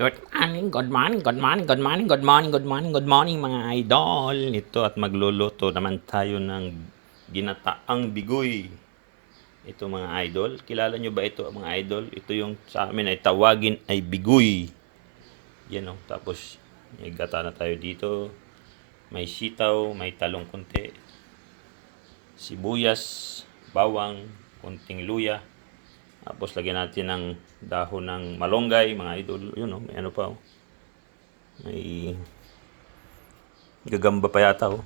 Good morning, good morning, good morning, good morning, good morning, good morning mga idol. Ito at magluluto naman tayo ng ginataang bigoy. Ito mga idol, kilala nyo ba ito mga idol? Ito yung sa amin ay tawagin ay bigoy. Yan o, tapos may gata na tayo dito. May sitaw, may talong konti, sibuyas, bawang, konting luya. Tapos lagyan natin ng dahon ng malunggay mga idol. Yun o, may ano pa o. May gagamba pa yata oh.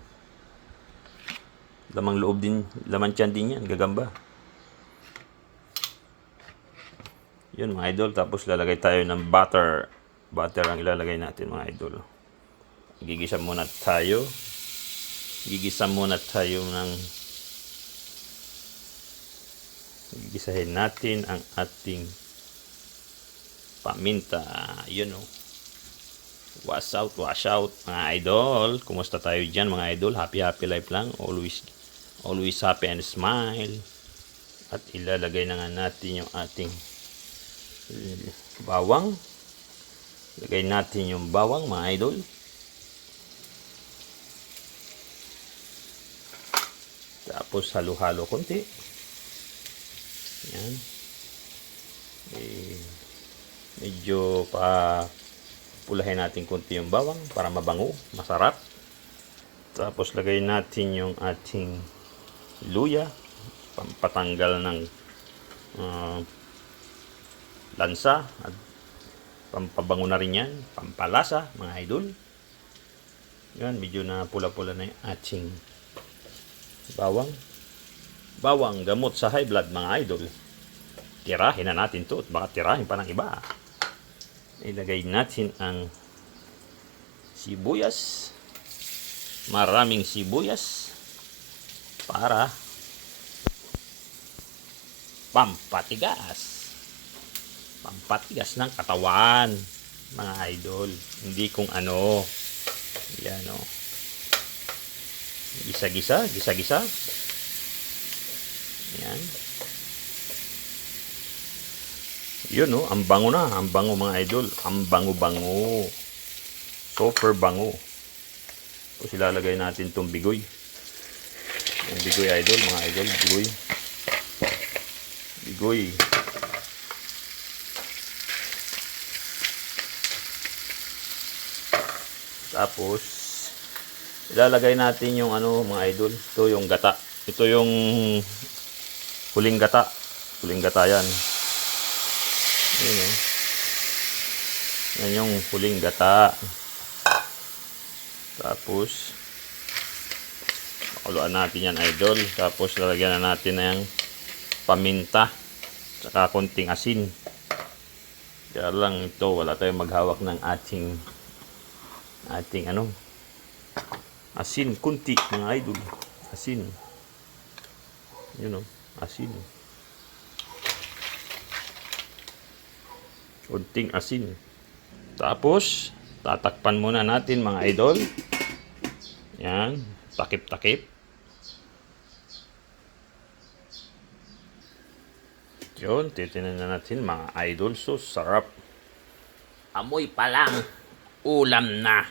Lamang loob din, laman tiyan din yan, gagamba. Yun mga idol, tapos lalagay tayo ng butter. Butter ang ilalagay natin mga idol. Gigisa muna tayo. Gigisahin natin ang ating paminta. Yun oh. Wash out mga idol. Kumusta tayo dyan mga idol? Happy life lang. Always happy and smile. At ilalagay na nga natin yung ating bawang. Lagay natin yung bawang mga idol. Tapos halo-halo konti. Yan. Medyo pa pulahin natin konti yung bawang para mabango, masarap. Tapos lagay natin yung ating luya, pampatanggal ng lansa at pampabango na rin yan, pampalasa mga idol. Yan, medyo na pula-pula na yung ating bawang. Bawang gamot sa high blood mga idol. Tirahin na natin to at baka tirahin pa ng iba. Ilagay natin ang sibuyas. Maraming sibuyas para pampatigas ng katawan mga idol, hindi kung ano. Yan o, gisa-gisa yan. Yun o, ang bango mga idol, ang bango, super bango. Tapos ilalagay natin itong bigoy. Yung bigoy idol, mga idol, bigoy. Tapos ilalagay natin yung ano mga idol, ito yung gata. Ito yung huling gata yan. Yun o. Yan yung huling gata. Tapos pakuluan natin yan idol. Tapos lalagyan na natin ng paminta saka konting asin. Kaya lang ito, wala tayong maghawak ng ating ano, asin kunti mga idol. Asin. Yun o, asin. Kunting asin. Tapos tatakpan muna natin mga idol. Yan, takip-takip. Yun, titinan na natin mga idol. So, sarap. Amoy pa lang, ulam na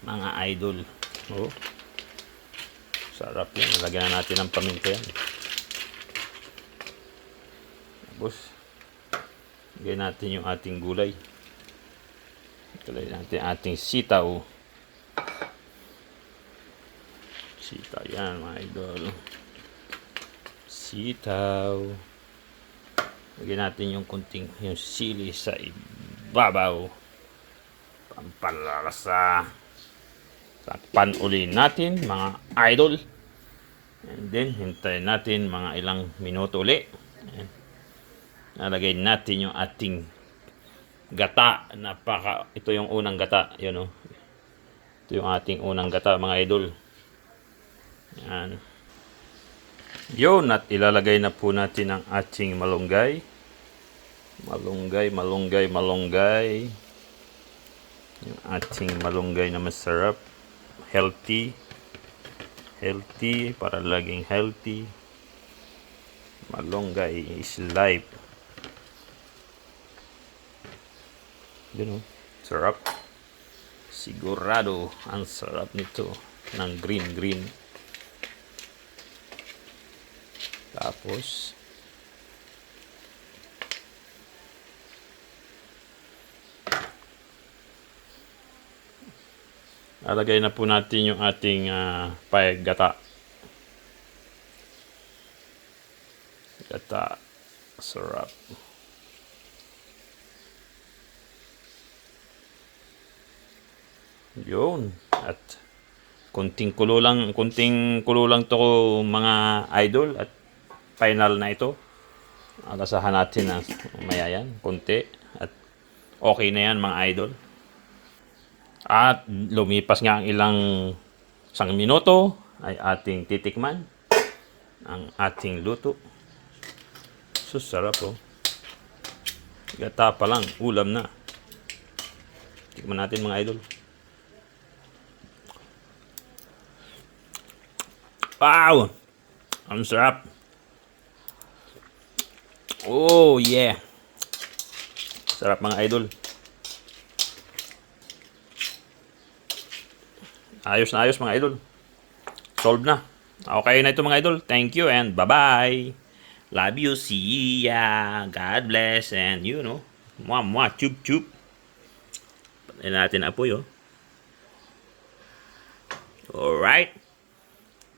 mga idol. Oh, sarap yan. Lagyan na natin ng paminta yan. Tapos lagyan natin yung ating gulay. Lagyan natin ating sitaw. Sitaw yan mga idol. Sitaw. Lagyan natin yung kunting yung sili sa ibabaw. Pampalasa. Takpan uli natin mga idol. And then hintayin natin mga ilang minuto uli. Nalagay natin yung ating gata. Ito yung unang gata. Yun o. Ito yung ating unang gata mga idol. Yan. Yun, at ilalagay na po natin ang ating malunggay. Malunggay. Yung ating malunggay na masarap. Healthy, para laging healthy. Malunggay is life. Yun oh. Sarap. Sigurado ang sarap nito ng green. Tapos lalagay na po natin yung ating gata. Gata. Sarap. Yun. At kunting kulo lang to mga idol, at final na ito. Agasahan natin na maya yan, konti, at okay na yan mga idol. At lumipas nga ang ilang 1 minuto ay ating titikman ang ating luto. Sarap oh. Gata pa lang, ulam na. Tikman natin mga idol. Wow! Ang sarap. Oh yeah. Sarap mga idol. Ayos na ayos mga idol. Solve na. Okay na ito mga idol. Thank you and bye-bye. Love you. See ya. God bless. And you know, mwah, chup, chup. Patayin natin apoy oh. Alright.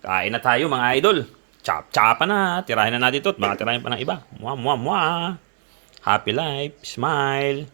Kain na tayo mga idol. Chop-chapa na. Tirahin na natin ito. Baka tirahin pa ng iba. Mwah. Happy life. Smile.